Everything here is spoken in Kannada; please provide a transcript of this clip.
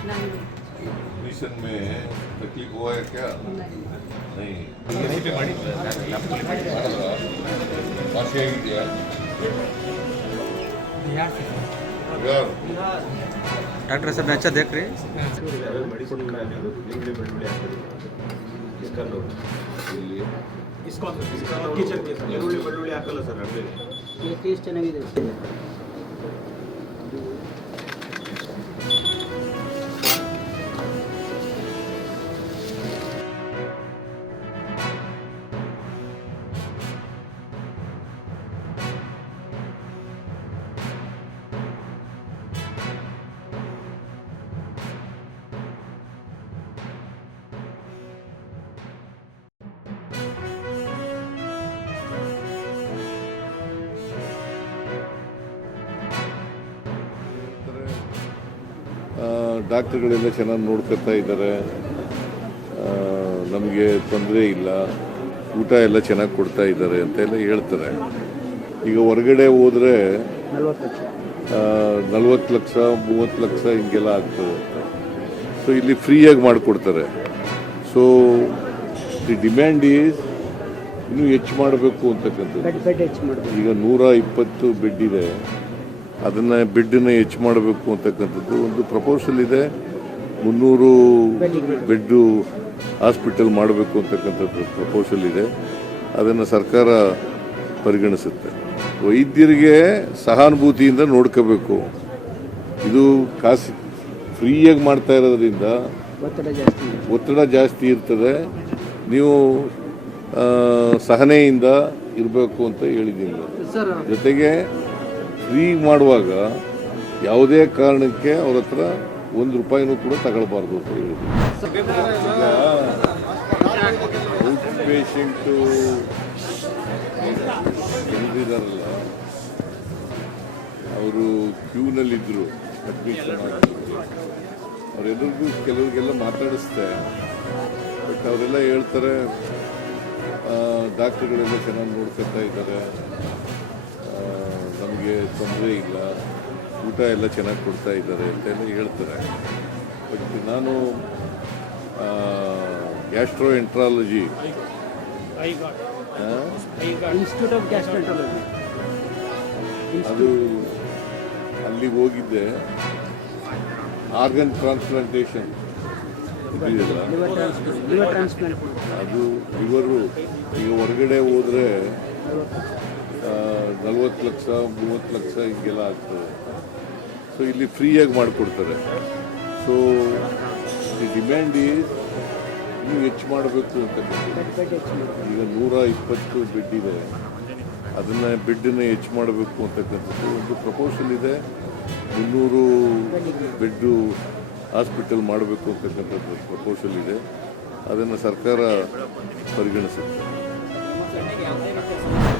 मिशन में तकलीफ हुआ है क्या? नहीं ಭಾಷೆ ಹೇಗಿದೆಯಾ? डॉक्टर साहब अच्छा देख रहे ಟೇಸ್ಟ್ ಚೆನ್ನಾಗಿದೆ. ಡಾಕ್ಟರ್ಗಳೆಲ್ಲ ಚೆನ್ನಾಗಿ ನೋಡ್ಕೊತಾ ಇದ್ದಾರೆ, ನಮಗೆ ತೊಂದರೆ ಇಲ್ಲ, ಊಟ ಎಲ್ಲ ಚೆನ್ನಾಗಿ ಕೊಡ್ತಾ ಇದ್ದಾರೆ ಅಂತೆಲ್ಲ ಹೇಳ್ತಾರೆ. ಈಗ ಹೊರಗಡೆ ಹೋದರೆ 40 ಲಕ್ಷ 30 ಲಕ್ಷ ಹಿಂಗೆಲ್ಲ ಆಗ್ತದೆ. ಸೊ ಇಲ್ಲಿ ಫ್ರೀಯಾಗಿ ಮಾಡಿಕೊಡ್ತಾರೆ. ಸೊ ದಿ ಡಿಮ್ಯಾಂಡ್ ಈಸ್ ಇನ್ನೂ ಹೆಚ್ಚು ಮಾಡಬೇಕು ಅಂತಕ್ಕಂಥದ್ದು. ಈಗ 120 ಬೆಡ್ ಇದೆ, ಅದನ್ನು ಬೆಡ್ಡನ್ನು ಹೆಚ್ಚು ಮಾಡಬೇಕು ಅಂತಕ್ಕಂಥದ್ದು ಒಂದು ಪ್ರಪೋಸಲ್ ಇದೆ. 300 ಬೆಡ್ಡು ಹಾಸ್ಪಿಟಲ್ ಮಾಡಬೇಕು ಅಂತಕ್ಕಂಥದ್ದು ಪ್ರಪೋಸಲ್ ಇದೆ. ಅದನ್ನು ಸರ್ಕಾರ ಪರಿಗಣಿಸುತ್ತೆ. ವೈದ್ಯರಿಗೆ ಸಹಾನುಭೂತಿಯಿಂದ ನೋಡ್ಕೋಬೇಕು. ಇದು ಕಾಸು ಫ್ರೀಯಾಗಿ ಮಾಡ್ತಾ ಇರೋದ್ರಿಂದ ಒತ್ತಡ ಜಾಸ್ತಿ ಇರ್ತದೆ. ನೀವು ಸಹನೆಯಿಂದ ಇರಬೇಕು ಅಂತ ಹೇಳಿದ್ದೀನಿ. ಜೊತೆಗೆ ಫ್ರೀ ಮಾಡುವಾಗ ಯಾವುದೇ ಕಾರಣಕ್ಕೆ ಅವ್ರ ಹತ್ರ ₹1 ಕೂಡ ತಗೊಳ್ಬಾರ್ದು ಅಂತ ಹೇಳಿದ್ರು. ಔಟ್ ಪೇಷಂಟು ಎಲ್ಲಿದ್ದಾರಲ್ಲ ಅವರು ಕ್ಯೂನಲ್ಲಿದ್ದರು, ಅಡ್ಮಿಷನ್ ಆಗಿದ್ರು. ಅವರೆಲ್ಲರಿಗೂ ಕೆಲವ್ರಿಗೆಲ್ಲ ಮಾತಾಡಿಸ್ದೆ. ಬಟ್ ಅವರೆಲ್ಲ ಹೇಳ್ತಾರೆ ಡಾಕ್ಟರ್ಗಳೆಲ್ಲ ಚೆನ್ನಾಗಿ ನೋಡ್ಕೊತಾ ಇದ್ದಾರೆ, ನಮಗೆ ತೊಂದರೆ ಇಲ್ಲ, ಊಟ ಎಲ್ಲ ಚೆನ್ನಾಗಿ ಕೊಡ್ತಾ ಇದ್ದಾರೆ ಅಂತೆಲ್ಲ ಹೇಳ್ತಾರೆ. ಬಟ್ ನಾನು gastro enterology institute of gastroenterology ಅದು ಅಲ್ಲಿಗೆ ಹೋಗಿದ್ದೆ. ಆರ್ಗನ್ ಟ್ರಾನ್ಸ್ಪ್ಲಾಂಟೇಷನ್ ಇದೆಯಲ್ಲ, ಅದು ಲಿವರು ಈಗ ಹೊರಗಡೆ ಹೋದರೆ 40 ಲಕ್ಷ 30 ಲಕ್ಷ ಹಿಂಗೆಲ್ಲ ಆಗ್ತದೆ. ಸೊ ಇಲ್ಲಿ ಫ್ರೀಯಾಗಿ ಮಾಡಿಕೊಡ್ತಾರೆ. ಸೊ ದಿ ಡಿಮ್ಯಾಂಡ್ ಈಸ್ ಇನ್ನೂ ಹೆಚ್ಚು ಮಾಡಬೇಕು ಅಂತಕ್ಕಂಥದ್ದು. ಈಗ 120 ಬೆಡ್ ಇದೆ, ಅದನ್ನು ಬೆಡ್ಡನ್ನು ಹೆಚ್ಚು ಮಾಡಬೇಕು ಅಂತಕ್ಕಂಥದ್ದು ಒಂದು ಪ್ರಪೋಸಲ್ ಇದೆ. 300 ಬೆಡ್ಡು ಹಾಸ್ಪಿಟಲ್ ಮಾಡಬೇಕು ಅಂತಕ್ಕಂಥದ್ದು ಪ್ರಪೋಸಲ್ ಇದೆ. ಅದನ್ನು ಸರ್ಕಾರ ಪರಿಗಣಿಸುತ್ತೆ.